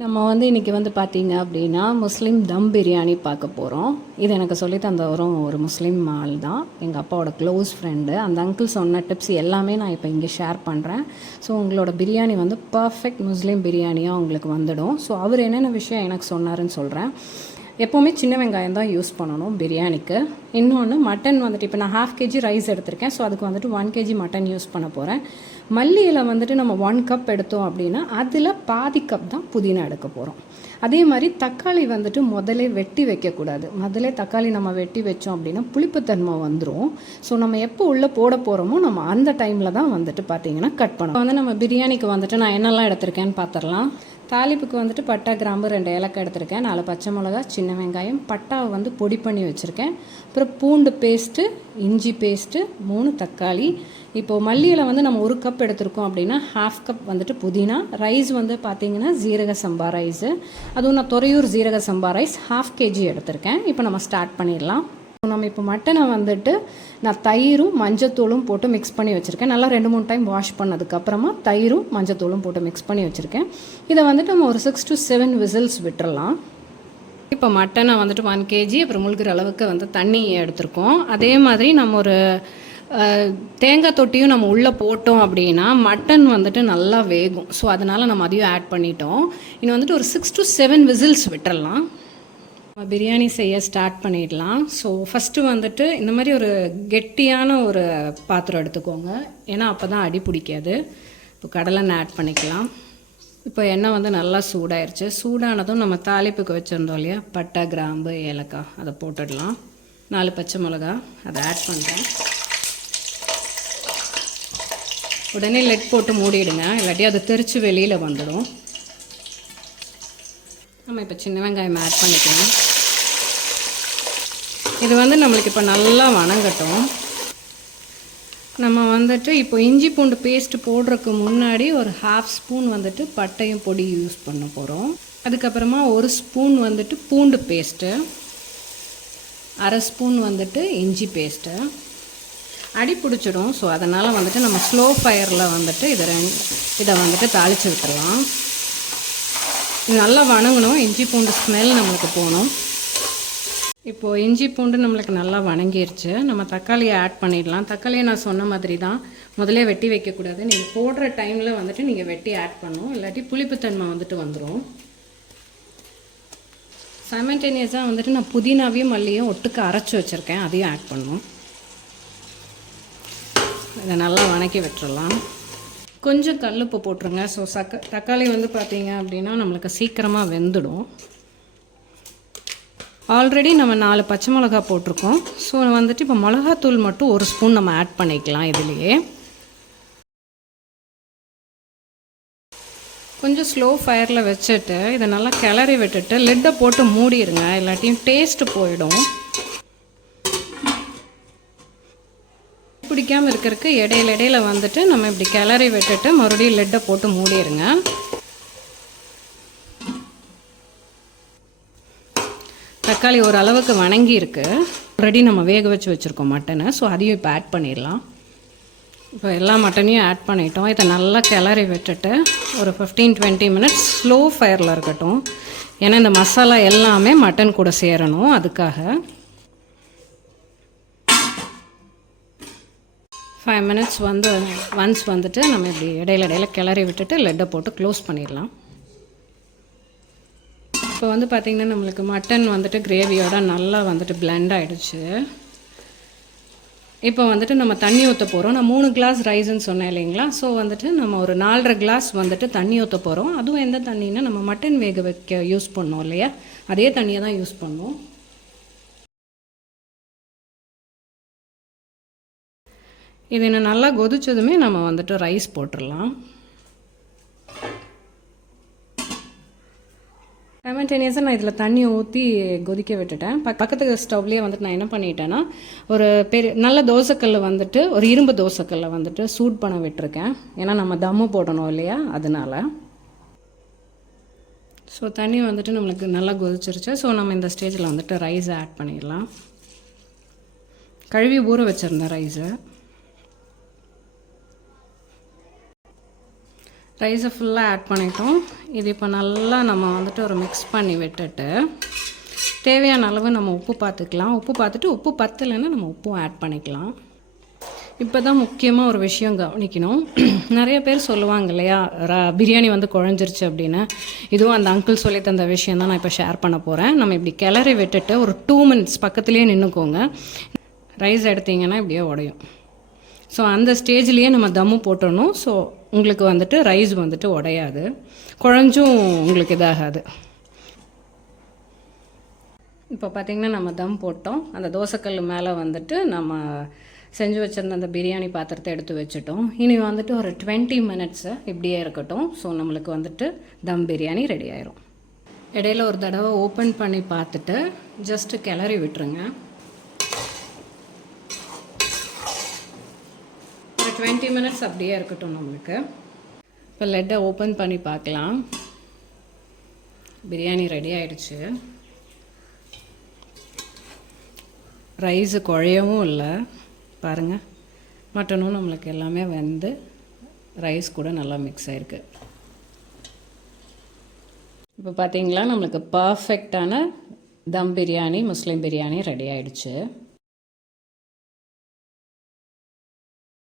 நம்ம இன்றைக்கி பார்த்தீங்க அப்படின்னா முஸ்லீம் தம் பிரியாணி பார்க்க போகிறோம். இது எனக்கு சொல்லி தந்தவரும் ஒரு முஸ்லீம் ஆள் தான், எங்கள் அப்பாவோட க்ளோஸ் ஃப்ரெண்டு. அந்த அங்கிள் சொன்ன டிப்ஸ் எல்லாமே நான் இப்போ இங்கே ஷேர் பண்ணுறேன். ஸோ உங்களோட பிரியாணி பர்ஃபெக்ட் முஸ்லீம் பிரியாணியாக உங்களுக்கு வந்துடும். ஸோ அவர் என்னென்ன விஷயம் எனக்கு சொன்னாருன்னு சொல்கிறேன். எப்போவுமே சின்ன வெங்காயம் தான் யூஸ் பண்ணணும் பிரியாணிக்கு. இன்னொன்று மட்டன் இப்போ நான் 1/2 kg ரைஸ் எடுத்திருக்கேன். ஸோ அதுக்கு 1 kg மட்டன் யூஸ் பண்ண போகிறேன். மல்லியில் நம்ம 1 கப் எடுத்தோம் அப்படின்னா அதில் பாதி கப் தான் புதினா எடுக்க போகிறோம். அதே மாதிரி தக்காளி முதலே வெட்டி வைக்கக்கூடாது. முதலே தக்காளி நம்ம வெட்டி வச்சோம் அப்படின்னா புளிப்புத்தன்மை வந்துடும். ஸோ நம்ம எப்போ உள்ளே போட போகிறோமோ நம்ம அந்த டைமில் தான் பார்த்திங்கன்னா கட் பண்ணணும். நம்ம பிரியாணிக்கு நான் என்னெல்லாம் எடுத்திருக்கேன்னு பார்த்துடலாம். தாளிப்புக்கு பட்டை, கிராம்பு, 2 ஏலக்காய் எடுத்திருக்கேன், 4 பச்சை மிளகா, சின்ன வெங்காயம், பட்டாவை பொடி பண்ணி வச்சுருக்கேன். அப்புறம் பூண்டு பேஸ்ட்டு, இஞ்சி பேஸ்ட்டு, 3 தக்காளி. இப்போது மல்லியில் நம்ம 1 கப் எடுத்திருக்கோம் அப்படின்னா 1/2 கப் புதினா. ரைஸ் பார்த்திங்கன்னா ஜீரக சம்பா ரைஸு, அதுவும் நான் துறையூர் ஜீரக சம்பா ரைஸ் 1/2 kg எடுத்திருக்கேன். இப்போ நம்ம ஸ்டார்ட் பண்ணிடலாம். நம்ம இப்போ மட்டனை நான் தயிரும் மஞ்சத்தூளும் போட்டு மிக்ஸ் பண்ணி வச்சுருக்கேன். நல்லா 2-3 டைம் வாஷ் பண்ணதுக்கப்புறமா தயிரும் மஞ்சத்தூளும் போட்டு மிக்ஸ் பண்ணி வச்சுருக்கேன். இதை நம்ம ஒரு 6 to 7 விசில்ஸ் விட்டுறலாம். இப்போ மட்டனை 1 kg அப்புறம் முழுகிற அளவுக்கு தண்ணி எடுத்திருக்கோம். அதே மாதிரி நம்ம ஒரு தேங்காய் தொட்டியும் நம்ம உள்ளே போட்டோம் அப்படின்னா மட்டன் நல்லா வேகும். ஸோ அதனால் நம்ம அதையும் ஆட் பண்ணிட்டோம். இன்னும் ஒரு 6 to 7 விசில்ஸ் விட்டுறலாம். பிரியாணி செய்ய ஸ்டார்ட் பண்ணிடலாம். ஸோ ஃபஸ்ட்டு இந்த மாதிரி ஒரு கெட்டியான ஒரு பாத்திரம் எடுத்துக்கோங்க, ஏன்னா அப்போ தான் அடி பிடிக்காது. இப்போ கடலெண்ணெய் ஆட் பண்ணிக்கலாம். இப்போ எண்ணெய் நல்லா சூடாயிருச்சு. சூடானதும் நம்ம தாளிப்புக்கு வச்சுருந்தோம் இல்லையா, பட்டை, கிராம்பு, ஏலக்காய், அதை போட்டுடலாம். 4 பச்சை மிளகா அதை ஆட் பண்ணுறேன். உடனே லெட் போட்டு மூடிடுங்க, இல்லாட்டி அது தெரிச்சு வெளியில் வந்துடும். நம்ம இப்போ சின்ன வெங்காயம் ஆட் பண்ணிக்கலாம். இது நம்மளுக்கு இப்போ நல்லா வணங்கட்டும். நம்ம இப்போ இஞ்சி பூண்டு பேஸ்ட் போடுறதுக்கு முன்னாடி ஒரு 1/2 ஸ்பூன் பட்டையும் பொடி யூஸ் பண்ண போகிறோம். அதுக்கப்புறமா 1 ஸ்பூன் பூண்டு பேஸ்ட்டு, 1/2 ஸ்பூன் இஞ்சி பேஸ்ட்டு. அடி பிடிச்சிடும். ஸோ அதனால் நம்ம ஸ்லோ ஃபயரில் இதை தாளித்து விட்டுடலாம். இது நல்லா வணங்கணும், இஞ்சி பூண்டு ஸ்மெல் நம்மளுக்கு போகணும். இப்போது இஞ்சி பூண்டு நம்மளுக்கு நல்லா வணங்கிருச்சு. நம்ம தக்காளியை ஆட் பண்ணிடலாம். தக்காளியை நான் சொன்ன மாதிரி தான், முதலே வெட்டி வைக்கக்கூடாது. நீங்கள் போடுற டைமில் நீங்கள் வெட்டி ஆட் பண்ணணும், இல்லாட்டி புளிப்புத்தன்மை வந்துடும். சைமல்டேனியஸாக நான் புதினாவையும் மல்லியும் ஒட்டுக்கு அரைச்சி வச்சுருக்கேன், அதையும் ஆட் பண்ணணும். இதை நல்லா வணக்கி விட்டுறலாம். கொஞ்சம் கல்லுப்பு போட்டுருங்க. ஸோ தக்காளி பார்த்தீங்க அப்படின்னா நம்மளுக்கு சீக்கிரமாக வெந்துடும். ஆல்ரெடி நம்ம 4 பச்சை மிளகா போட்டிருக்கோம். ஸோ இப்போ மிளகாத்தூள் மட்டும் 1 ஸ்பூன் நம்ம ஆட் பண்ணிக்கலாம். இதுலேயே கொஞ்சம் ஸ்லோ ஃபயரில் வச்சுட்டு இதை நல்லா கிளறி விட்டுட்டு லிட்டை போட்டு மூடிடுங்க, இல்லாட்டியும் டேஸ்ட்டு போயிடும். பிடிக்காமல் இருக்கிறதுக்கு இடையில நம்ம இப்படி கிளறி விட்டுட்டு மறுபடியும் லெட்டை போட்டு மூடிடுங்க. தக்காளி ஓரளவுக்கு வணங்கி இருக்கு. ஆல்ரெடி நம்ம வேக வச்சுருக்கோம் மட்டனை. ஸோ அதையும் இப்போ ஆட் பண்ணிடலாம். இப்போ எல்லா மட்டனையும் ஆட் பண்ணிட்டோம். இதை நல்லா கிளறி விட்டுட்டு ஒரு 15-20 மினிட்ஸ் ஸ்லோ ஃபயரில் இருக்கட்டும். ஏன்னா இந்த மசாலா எல்லாமே மட்டன் கூட சேரணும், அதுக்காக. 5 மினிட்ஸ் ஒன்ஸ் நம்ம இப்படி இடையில கிளறி விட்டுட்டு லெட்டை போட்டு க்ளோஸ் பண்ணிடலாம். இப்போ பார்த்திங்கன்னா நம்மளுக்கு மட்டன் கிரேவியோட நல்லா பிளெண்ட் ஆகிடுச்சு. இப்போ நம்ம தண்ணி ஊற்ற போகிறோம். நான் 3 கிளாஸ் ரைஸ்ன்னு சொன்னேன் இல்லைங்களா. ஸோ நம்ம ஒரு 4.5 கிளாஸ் தண்ணி ஊற்ற போகிறோம். அதுவும் எந்த தண்ணின்னா நம்ம மட்டன் வேக வைக்க யூஸ் பண்ணோம் இல்லையா, அதே தண்ணியை தான் யூஸ் பண்ணோம். இது இன்னும் நல்லா கொதிச்சதுமே நம்ம ரைஸ் போட்டுடலாம். சைமல்டேனியஸாக நான் இதில் தண்ணி ஊற்றி கொதிக்க விட்டுட்டேன். பக்கத்துக்கு ஸ்டவ்லேயே நான் என்ன பண்ணிட்டேன்னா ஒரு நல்ல தோசைக்கல் ஒரு இரும்பு தோசைக்கல்லை சூட் பண்ண விட்டுருக்கேன். ஏன்னா நம்ம தம்மு போடணும் இல்லையா, அதனால். ஸோ தண்ணி நம்மளுக்கு நல்லா கொதிச்சிருச்சு. ஸோ நம்ம இந்த ஸ்டேஜில் ரைஸை ஆட் பண்ணிடலாம். கழுவி ஊற வச்சுருந்தேன் ரைஸை. ரைஸை ஃபுல்லாக ஆட் பண்ணிட்டோம். இது இப்போ நல்லா நம்ம வந்துட்டு ஒரு மிக்ஸ் பண்ணி விட்டுட்டு தேவையான அளவு நம்ம உப்பு பார்த்துக்கலாம். உப்பு பார்த்துட்டு உப்பு பத்தலைன்னா நம்ம உப்பும் ஆட் பண்ணிக்கலாம். இப்போ தான் முக்கியமாக ஒரு விஷயம் கவனிக்கணும். நிறைய பேர் சொல்லுவாங்க இல்லையா, பிரியாணி வந்து குழஞ்சிருச்சு அப்படின்னு. இதுவும் அந்த அங்கிள் சொல்லி தந்த விஷயம் தான் நான் இப்போ ஷேர் பண்ண போகிறேன். நம்ம இப்படி கிளறி விட்டுட்டு ஒரு 2 minutes பக்கத்துலேயே நின்றுக்கோங்க. ரைஸ் எடுத்திங்கன்னா இப்படியே உடையும். ஸோ அந்த ஸ்டேஜ்லேயே நம்ம தம்மு போட்டுடணும். ஸோ உங்களுக்கு வந்துட்டு ரைஸ் வந்துட்டு உடையாது, குழஞ்சும் உங்களுக்கு இதாகாது. இப்போ பார்த்திங்கன்னா நம்ம தம் போட்டோம். அந்த தோசைக்கல் மேலே வந்துட்டு நம்ம செஞ்சு வச்சுருந்த அந்த பிரியாணி பாத்திரத்தை எடுத்து வச்சுட்டோம். இனி வந்துட்டு ஒரு 20 minutes இப்படியே இருக்கட்டும். ஸோ நம்மளுக்கு வந்துட்டு தம் பிரியாணி ரெடி ஆயிரும். இடையில ஒரு தடவை ஓப்பன் பண்ணி பார்த்துட்டு ஜஸ்ட்டு கிளறி விட்டுருங்க. ஒரு 20 minutes அப்படியே இருக்கட்டும் நம்மளுக்கு. இப்போ லெட்டை ஓப்பன் பண்ணி பார்க்கலாம். பிரியாணி ரெடி ஆயிடுச்சு. ரைஸு குழையவும் இல்லை பாருங்கள். மட்டனும் நம்மளுக்கு எல்லாமே வந்து ரைஸ் கூட நல்லா மிக்ஸ் ஆகிருக்கு. இப்போ பார்த்தீங்களா, நம்மளுக்கு பர்ஃபெக்டான தம் பிரியாணி, முஸ்லீம் பிரியாணி ரெடி ஆகிடுச்சு.